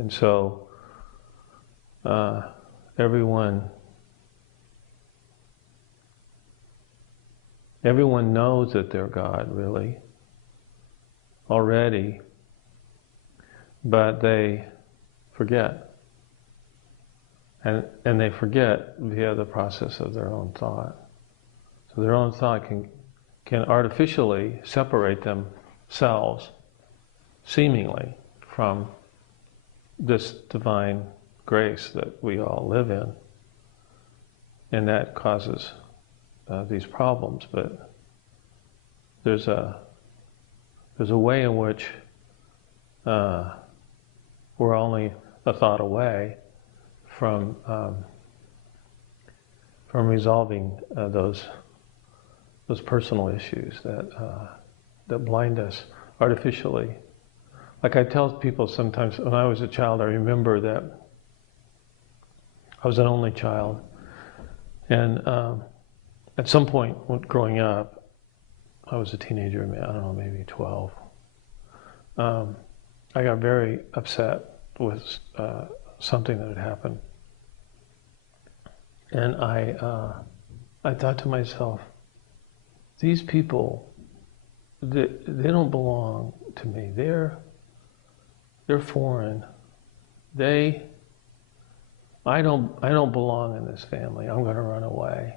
And so everyone knows that they're God, really, already, but they forget. And they forget via the process of their own thought. So their own thought can artificially separate themselves, seemingly, from this divine grace that we all live in. And that causes these problems. But there's a way in which we're only a thought away from resolving those personal issues that blind us artificially. Like I tell people sometimes, when I was a child, I remember that I was an only child, and at some point growing up, I was a teenager, I don't know, maybe 12. I got very upset with something that had happened. And I thought to myself, these people, they don't belong to me. They're foreign. I don't belong in this family. I'm going to run away.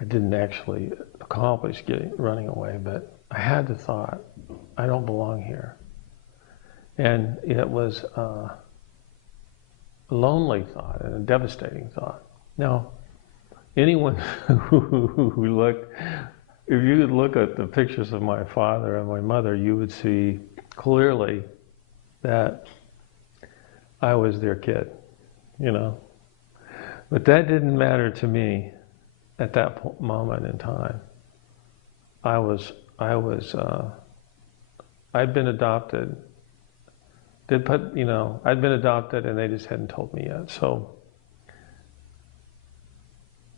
I didn't actually accomplish running away, but I had the thought, I don't belong here. And it was a lonely thought and a devastating thought. Now, anyone who looked, if you could look at the pictures of my father and my mother, you would see clearly that I was their kid, But that didn't matter to me at that moment in time. I'd been adopted. I'd been adopted and they just hadn't told me yet. So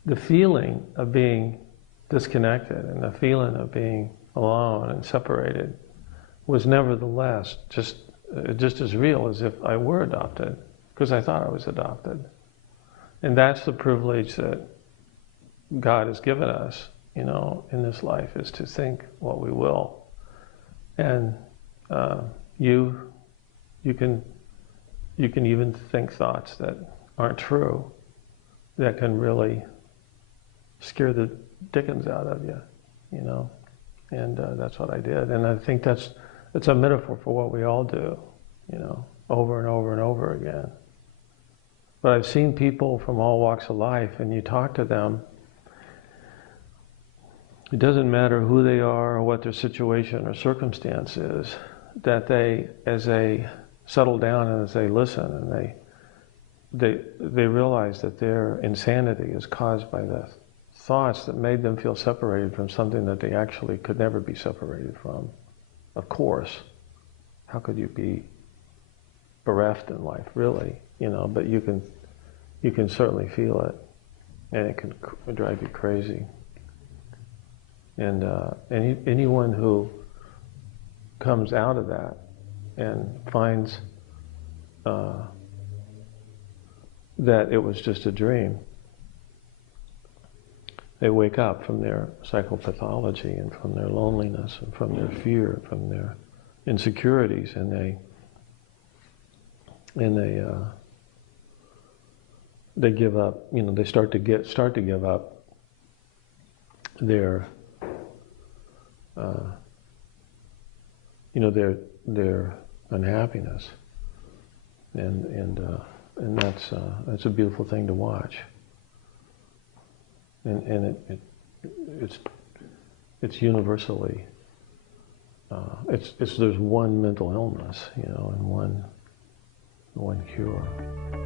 the feeling of being disconnected and the feeling of being alone and separated was nevertheless just as real as if I were adopted, because I thought I was adopted. And that's the privilege that God has given us, in this life, is to think what we will. And you can even think thoughts that aren't true, that can really scare the dickens out of you, And that's what I did. And I think it's a metaphor for what we all do, over and over and over again. But I've seen people from all walks of life, and you talk to them, it doesn't matter who they are or what their situation or circumstance is, that as they settle down and as they listen and they realize that their insanity is caused by the thoughts that made them feel separated from something that they actually could never be separated from. Of course, how could you be bereft in life, really? But you can certainly feel it, and it can drive you crazy. And anyone who comes out of that and finds that it was just a dream, they wake up from their psychopathology and from their loneliness and from their fear, from their insecurities, and they give up. They start to give up their their unhappiness, and that's a beautiful thing to watch. And it's universally there's one mental illness, and one cure.